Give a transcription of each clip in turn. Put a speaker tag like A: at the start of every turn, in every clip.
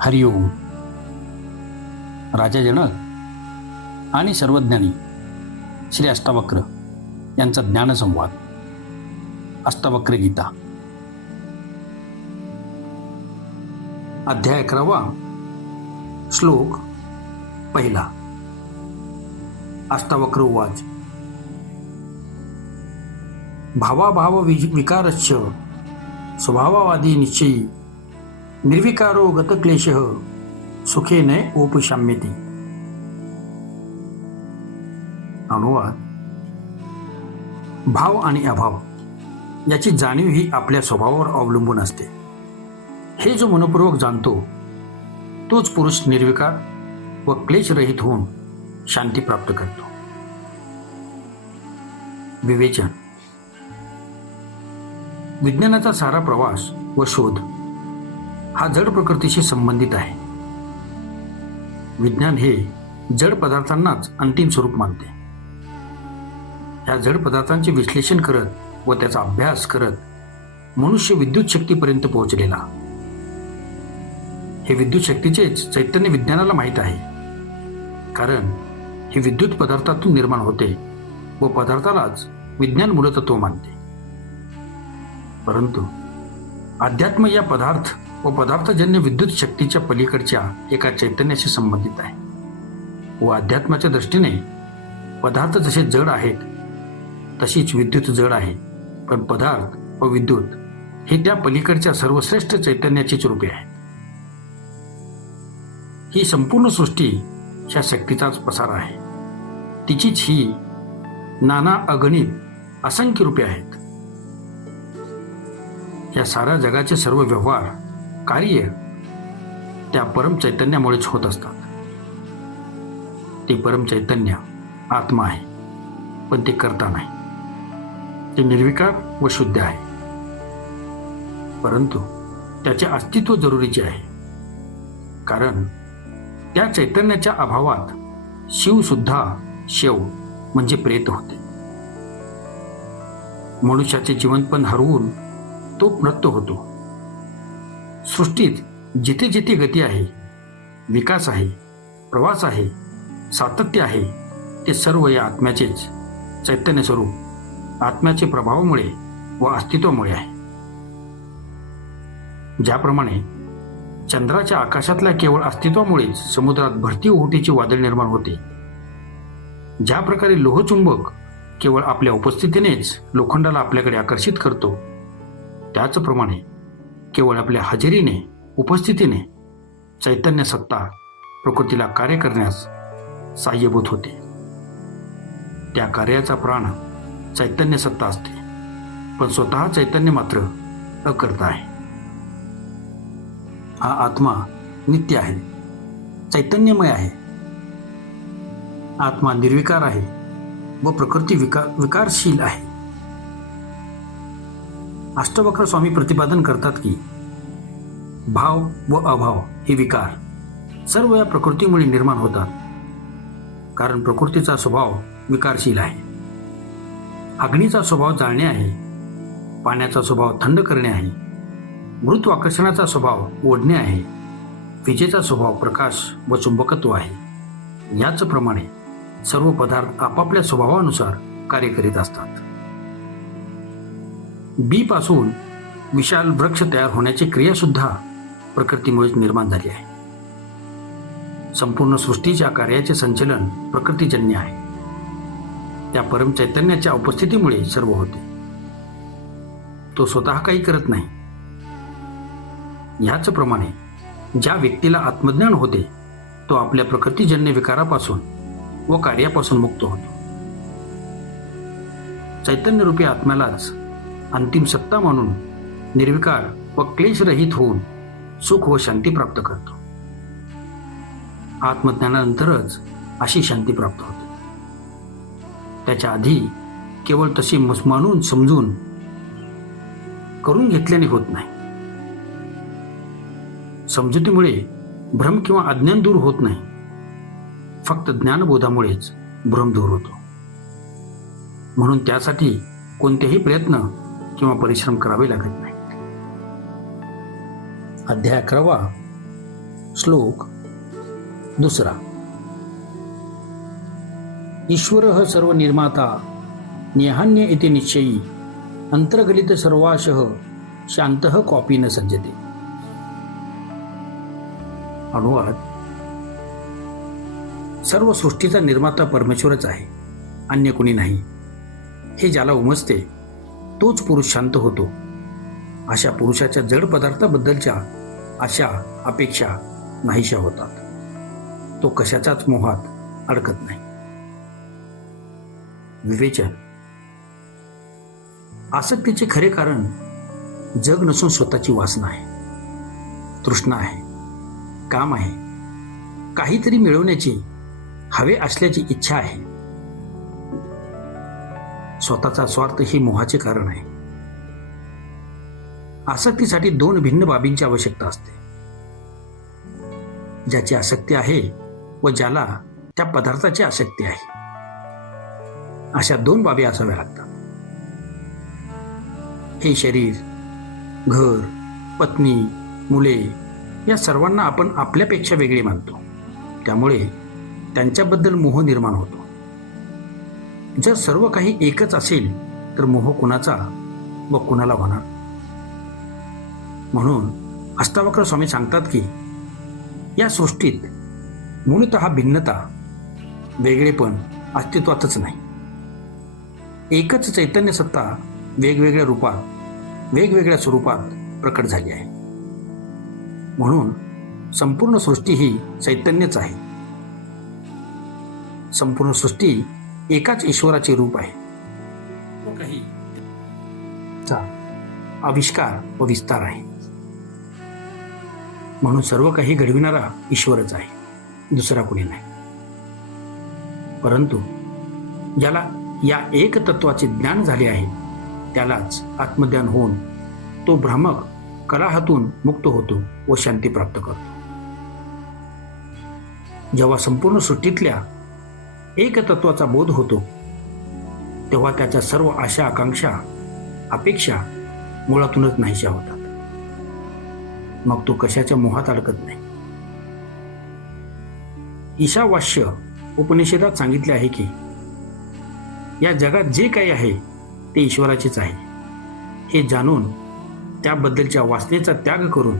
A: हरिओम राजा जनक आणि सर्वज्ञानी श्री अष्टावक्र यांचा ज्ञानसंवाद. अष्टावक्र गीता. अध्याय अकरावा श्लोक पहिला. अष्टावक्र उवाच. भावाभाव वि- विकारश्च स्वभाववादी निश्चयी निर्विकारो गतक्लेश सुखेने उपशाम्यती अनुवाद भाव आणि अभाव याची जाणीव ही आपल्या स्वभावावर अवलंबून असते. हे जो मनपूर्वक जाणतो तोच पुरुष निर्विकार व क्लेशरहित होऊन शांती प्राप्त करतो. विवेचन. विज्ञानाचा सारा प्रवास व शोध हा जड प्रकृतीशी संबंधित आहे. विज्ञान हे जड पदार्थांनाच अंतिम स्वरूप मानते. ह्या जड पदार्थांचे विश्लेषण करत व त्याचा अभ्यास करत मनुष्य विद्युत शक्तीपर्यंत पोहोचलेला. हे विद्युत शक्तीचेच चैतन्य विज्ञानाला माहीत आहे. कारण हे विद्युत पदार्थातून निर्माण होते व पदार्थालाच विज्ञान मूलतत्व मानते. परंतु अध्यात्म या पदार्थ व पदार्थजन्य विद्युत शक्तीच्या पलीकडच्या एका चैतन्याशी संबंधित आहे. व अध्यात्माच्या दृष्टीने पदार्थ जसे जड आहेत तशीच विद्युत जड आहे. पण पदार्थ व विद्युत हे त्या पलीकडच्या सर्वश्रेष्ठ चैतन्याचीच रूपे आहेत. ही संपूर्ण सृष्टी ह्या शक्तीचाच पसार आहे. तिचीच ही नाना अगणित असंख्य रूपे आहेत. या साऱ्या जगाचे सर्व व्यवहार कार्य त्या परम चैतन्यामुळेच होत असतात. ते परम चैतन्य आत्मा आहे पण ते करता नाही. ते निर्विकार व शुद्ध आहे. परंतु त्याचे अस्तित्व जरुरीचे आहे. कारण त्या चैतन्याच्या अभावात शिवसुद्धा शेव म्हणजे प्रेत होते. मनुष्याचे जीवन पण हरवून तो नृत्य होतो. सृष्टीत जिथे जिथे गती आहे विकास आहे प्रवास आहे सातत्य आहे ते सर्व या आत्म्याचेच चैतन्य स्वरूप आत्म्याचे प्रभावामुळे व अस्तित्वामुळे आहे. ज्याप्रमाणे चंद्राच्या आकाशातल्या केवळ अस्तित्वामुळेच समुद्रात भरती ओहोटीची वादळ निर्माण होते ज्या प्रकारे लोहचुंबक केवळ आपल्या उपस्थितीनेच लोखंडाला आपल्याकडे आकर्षित करतो त्याचप्रमाणे केवळ आपल्या हजेरीने उपस्थितीने चैतन्य सत्ता प्रकृतीला कार्य करण्यास साह्यभूत होते. त्या कार्याचा प्राण चैतन्य सत्ता असते पण स्वतः चैतन्य मात्र अकर्ता आहे. हा आत्मा नित्य आहे चैतन्यमय आहे. आत्मा निर्विकार आहे व प्रकृती विकार विकारशील आहे. अष्टवक्र स्वामी प्रतिपादन करतात की भाव व अभाव हे विकार सर्व या प्रकृतीमुळे निर्माण होतात. कारण प्रकृतीचा स्वभाव विकारशील आहे. अग्नीचा स्वभाव जाळणे आहे. पाण्याचा स्वभाव थंड करणे आहे. गुरुत्वाकर्षणाचा स्वभाव ओढणे आहे. विजेचा स्वभाव प्रकाश व चुंबकत्व आहे. याचप्रमाणे सर्व पदार्थ आपापल्या स्वभावानुसार कार्य करीत असतात. बी पासून विशाल वृक्ष तयार होण्याची क्रियासुद्धा प्रकृतीमुळेच निर्माण झाली आहे. संपूर्ण सृष्टीच्या कार्याचे संचलन प्रकृतीजन्य आहे. त्या परम चैतन्याच्या उपस्थितीमुळे सर्व होते. तो स्वतः काही करत नाही. ह्याचप्रमाणे ज्या व्यक्तीला आत्मज्ञान होते तो आपल्या प्रकृतीजन्य विकारापासून व कार्यापासून मुक्त होतो. चैतन्यरूपी आत्म्यालाच अंतिम सत्ता म्हणून निर्विकार व क्लेशरहित होऊन सुख व शांती प्राप्त करतो. आत्मज्ञानानंतरच अशी शांती प्राप्त होते. त्याच्या आधी केवळ तशी मानून समजून करून घेतल्याने होत नाही. समजुतीमुळे भ्रम किंवा अज्ञान दूर होत नाही. फक्त ज्ञानबोधामुळेच भ्रम दूर होतो. म्हणून त्यासाठी कोणतेही प्रयत्न किंवा परिश्रम करावे लागत नाही. अध्याय अकरावा श्लोक दुसरा. ईश्वर सर्व निर्माता नेहान्य इति निश्चयी अंतर्गलित सर्वाशः शांत कॉपी न सज्जते. अनुवाद. सर्व सृष्टीचा निर्माता परमेश्वरच आहे अन्य कोणी नाही. हे ज्याला उमजते तोच पुरुष शांत होतो. अशा पुरुषाच्या जड पदार्थाबद्दलच्या अशा अपेक्षा नाहीशा होतात. तो कशाच्याच मोहात अडकत नाही. विवेचन. आसक्तीचे खरे कारण जग नसून स्वतःची वासना आहे. तृष्णा आहे. काम आहे. काहीतरी मिळवण्याची हवे असल्याची इच्छा आहे. स्वतःचा स्वार्थ ही मोहाचे कारण आहे. आसक्तीसाठी दोन भिन्न बाबींची आवश्यकता असते. ज्याची आसक्ती आहे व ज्याला त्या पदार्थाची आसक्ती आहे. अशा दोन बाबी असाव्या लागतात. हे शरीर घर पत्नी मुले या सर्वांना आपण आपल्यापेक्षा वेगळे मानतो. त्यामुळे त्यांच्याबद्दल मोह निर्माण होतो. जर सर्व काही एकच असेल तर मोह कुणाचा व कुणाला होणार? म्हणून अष्टावक्र स्वामी सांगतात की या सृष्टीत मूलत भिन्नता वेगळेपण अस्तित्वातच नाही. एकच चैतन्य सत्ता वेगवेगळ्या रूपात वेगवेगळ्या स्वरूपात प्रकट झाली आहे. म्हणून संपूर्ण सृष्टी ही चैतन्यच आहे. संपूर्ण सृष्टी एकाच ईश्वराचे रूप आहे. काही चा आविष्कार व विस्तार आहे. म्हणून सर्व काही घडविणारा ईश्वरच आहे. दुसरा कोणी नाही. परंतु ज्याला या एक तत्वाचे ज्ञान झाले आहे त्यालाच आत्मज्ञान होऊन तो भ्रामक कलाहातून मुक्त होतो व शांती प्राप्त करतो. जेव्हा संपूर्ण सृष्टीतल्या एकतत्वाचा बोध होतो. तेव्हा त्याच्या सर्व आशा आकांक्षा अपेक्षा मुळातूनच नाहीशा होतात. मग तो कशाच्या मोहात अडकत नाही? ईशावास्य उपनिषदात सांगितले आहे की या जगात जे काही आहे ते ईश्वराचेच आहे. हे जाणून त्याबद्दलच्या वासनेचा त्याग करून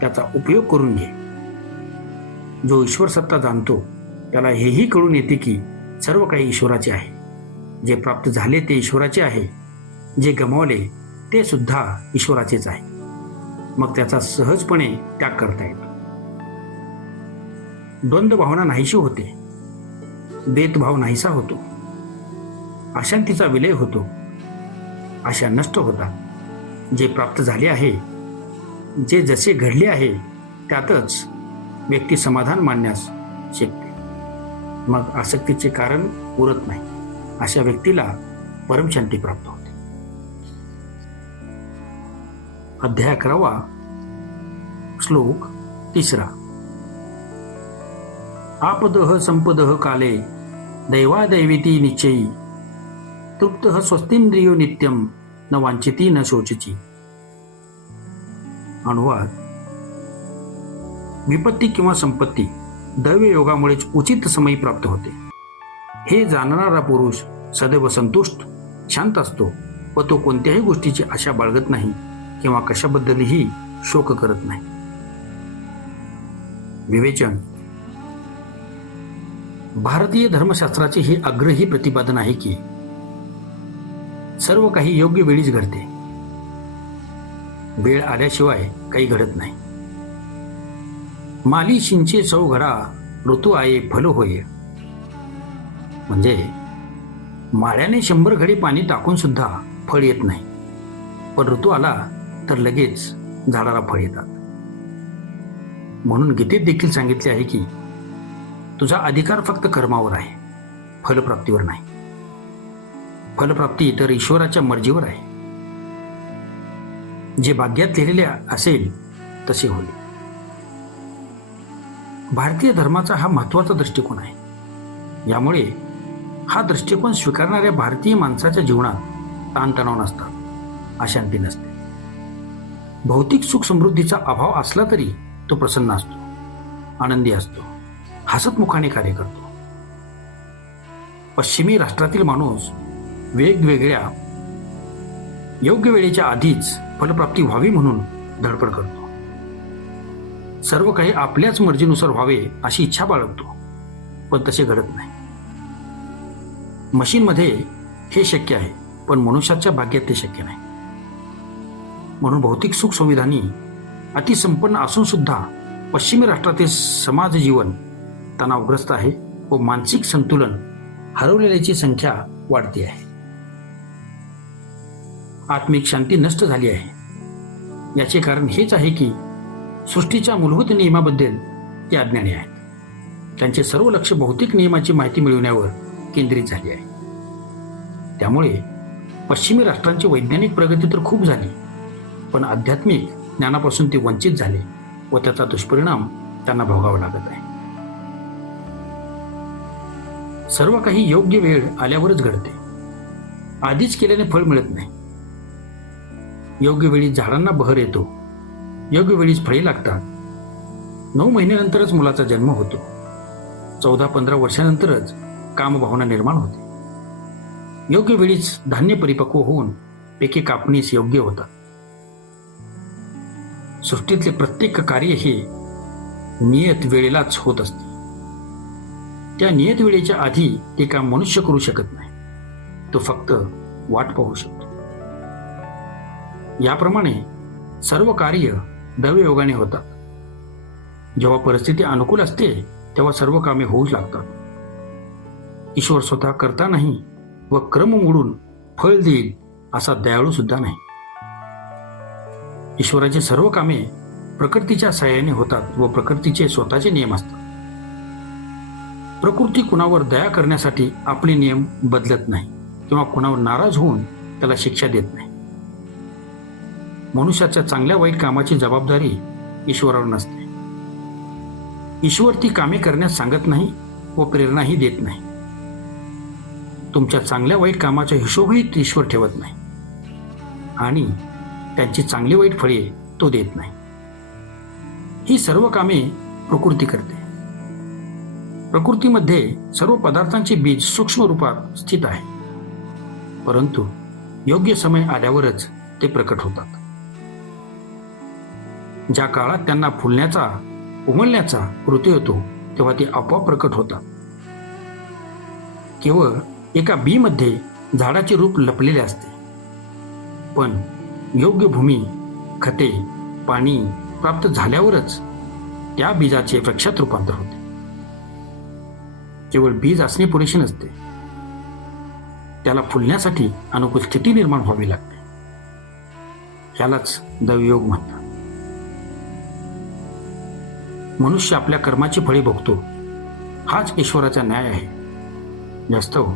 A: त्याचा उपयोग करून घे. जो ईश्वर सत्ता जाणतो त्याला हेही कळून येते की सर्व काही ईश्वराचे आहे. जे प्राप्त झाले ते ईश्वराचे आहे. जे गमावले ते सुद्धा ईश्वराचेच आहे. मग त्याचा सहजपणे त्याग करता येतो द्वंद्व भावना नाहीशी होते. देतभाव नाहीसा होतो. अशांतीचा विलय होतो. आशा नष्ट होतात. जे प्राप्त झाले आहे जे जसे घडले आहे त्यातच व्यक्ती समाधान मानण्यास शिकते मग आसक्तीचे कारण उरत नाही. अशा व्यक्तीला परमशांती प्राप्त होते. अध्याय अकरावा श्लोक तिसरा. आपदह संपदह काले दैवादैविती निश्चयी. तृप्त स्वस्तिंद्रियो नित्यम न वांछिती न शोचची. अनुवाद. विपत्ती किंवा संपत्ती दैव योगामुळेच उचित समयी प्राप्त होते. हे जाणणारा पुरुष सदैव संतुष्ट शांत असतो व तो कोणत्याही गोष्टीची आशा बाळगत नाही किंवा कशाबद्दलही शोक करत नाही. विवेचन. भारतीय धर्मशास्त्राचे हे आग्रही प्रतिपादन आहे की सर्व काही योग्य वेळीच घडते. वेळ आल्याशिवाय काही घडत नाही. माली शिंचे सौ ऋतू आहे फल होय. म्हणजे माळ्याने शंभर घडी पाणी टाकून सुद्धा फळ येत नाही. पण ऋतू आला तर लगेच झाडाला फळ येतात. म्हणून गीतेत देखील सांगितले आहे की तुझा अधिकार फक्त कर्मावर आहे फलप्राप्तीवर नाही. फलप्राप्ती तर ईश्वराच्या मर्जीवर आहे. जे भाग्यात लिहिलेले असेल तसे होईल. भारतीय धर्माचा हा महत्त्वाचा दृष्टिकोन आहे. यामुळे हा दृष्टिकोन स्वीकारणाऱ्या भारतीय माणसाच्या जीवनात ताणतणाव नसतात अशांती नसते. भौतिक सुख समृद्धीचा अभाव असला तरी तो प्रसन्न असतो आनंदी असतो हसतमुखाने कार्य करतो. पश्चिमी राष्ट्रातील माणूस वेगवेगळ्या योग्य वेळेच्या आधीच फलप्राप्ती व्हावी म्हणून धडपड करतो. सर्व काही आपल्याच मर्जीनुसार व्हावे अशी इच्छा बाळगतो. पण तसे घडत नाही. मशीनमध्ये हे शक्य आहे पण मनुष्याच्या भाग्यात ते शक्य नाही. म्हणून भौतिक सुख संविधानी अतिसंपन्न असून सुद्धा पश्चिमी राष्ट्रातील समाज जीवन तणावग्रस्त आहे व मानसिक संतुलन हरवलेल्याची संख्या वाढते आहे. आत्मिक शांती नष्ट झाली आहे. याचे कारण हेच आहे की सृष्टीच्या मूलभूत नियमाबद्दल ते अज्ञानी आहेत. त्यांचे सर्व लक्ष भौतिक नियमाची माहिती मिळवण्यावर केंद्रित झाले आहे. त्यामुळे पश्चिमी राष्ट्रांची वैज्ञानिक प्रगती तर खूप झाली पण आध्यात्मिक ज्ञानापासून ते वंचित झाले व त्याचा दुष्परिणाम त्यांना भोगावा लागत आहे. सर्व काही योग्य वेळ आल्यावरच घडते. आधीच केल्याने फळ मिळत नाही. योग्य वेळी झाडांना बहर येतो योग्य वेळीच फळे लागतात. नऊ महिन्यानंतरच मुलाचा जन्म होतो. चौदा पंधरा वर्षानंतरच कामभावना निर्माण होते. योग्य वेळीच धान्य परिपक्व होऊन पिके कापणीस योग्य होतात. सृष्टीतले प्रत्येक कार्य हे नियत वेळेलाच होत असते. त्या नियत वेळेच्या आधी ते काम मनुष्य करू शकत नाही. तो फक्त वाट पाहू शकतो. याप्रमाणे सर्व कार्य दवयोगाने होतात. जेव्हा परिस्थिती अनुकूल असते तेव्हा सर्व कामे होऊ लागतात. ईश्वर स्वतः करता नाही व क्रम मोडून फळ देईल असा दयाळू सुद्धा नाही. ईश्वराची सर्व कामे प्रकृतीच्या सहाय्याने होतात व प्रकृतीचे स्वतःचे नियम असतात. प्रकृती कुणावर दया करण्यासाठी आपले नियम बदलत नाही किंवा कुणावर नाराज होऊन त्याला शिक्षा देत नाही. मनुष्याच्या चांगल्या वाईट कामाची जबाबदारी ईश्वरावर नसते. ईश्वर ती कामे करण्यास सांगत नाही व प्रेरणाही देत नाही. तुमच्या चांगल्या वाईट कामाचा हिशोबही ईश्वर ठेवत नाही. आणि त्यांची चांगली वाईट फळे तो देत नाही. ही सर्व कामे प्रकृती करते. प्रकृतीमध्ये सर्व पदार्थांचे बीज सूक्ष्म रूपात स्थित आहे. परंतु योग्य समय आल्यावरच ते प्रकट होतात. ज्या काळात त्यांना फुलण्याचा उमलण्याचा ऋतू येतो तेव्हा ते आपोआप प्रकट होतात. केवळ एका बीमध्ये झाडाचे रूप लपलेले असते. पण योग्य भूमी खते पाणी प्राप्त झाल्यावरच त्या बीजाचे वृक्षात रूपांतर होते. केवळ बीज असणे पुरेसे नसते. त्याला फुलण्यासाठी अनुकूल स्थिती निर्माण व्हावी लागते. यालाच दवयोग म्हणतात. मनुष्य आपल्या कर्माची फळे भोगतो. हाच ईश्वराचा न्याय आहे. जास्त हो.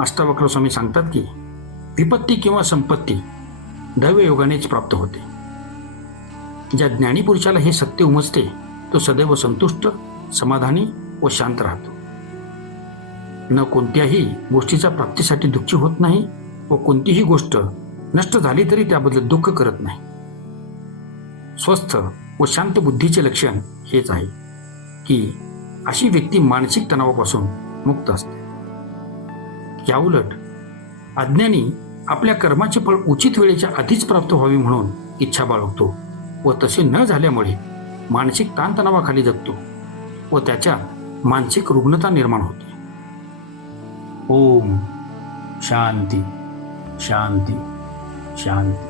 A: अष्टावक्र स्वामी सांगतात की विपत्ती किंवा संपत्ती दैवयोगानेच प्राप्त होते. ज्या ज्ञानी पुरुषाला हे सत्य उमजते तो सदैव संतुष्ट समाधानी व शांत राहतो. न कोणत्याही गोष्टीच्या प्राप्तीसाठी दुःखी होत नाही व कोणतीही गोष्ट नष्ट झाली तरी त्याबद्दल दुःख करत नाही. स्वस्थ व शांत बुद्धीचे लक्षण हेच आहे की अशी व्यक्ती मानसिक तणावापासून मुक्त असते. याउलट अज्ञानी आपल्या कर्माचे फळ उचित वेळेच्या आधीच प्राप्त व्हावी म्हणून इच्छा बाळगतो व तसे न झाल्यामुळे मानसिक ताणतणावाखाली जगतो व त्याच्या मानसिक रुग्णता निर्माण होते. ओम शांती शांती शांती.